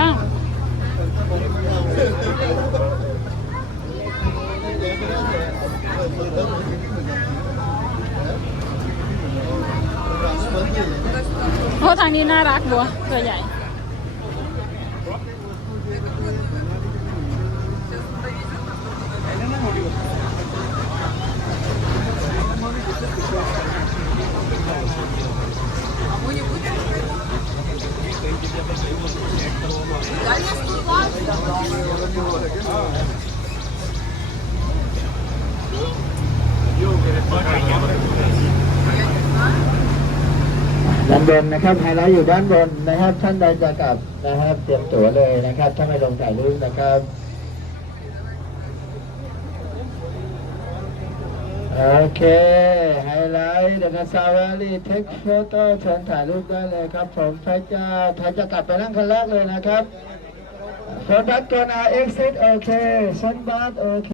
บ้างโอ้ทางนี้น่ารักบัวตัวใหญ่ด้านบนนะครับไฮไลท์อยู่ด้านบนนะครับท่านใดจะกลับนะครับเตรียมตั๋วเลยนะครับถ้าไม่ลงถ่ายรูปนะครับโอเคไฮไลท์เดี๋ยวซาวารีเทคโฟโต้เชิญถ่ายรูปได้เลยครับผมใครจะกลับไปนั่งคันแรกเลยนะครับโฟกัสตัวนาเอ็กซิสโอเคเชิญบัสโอเค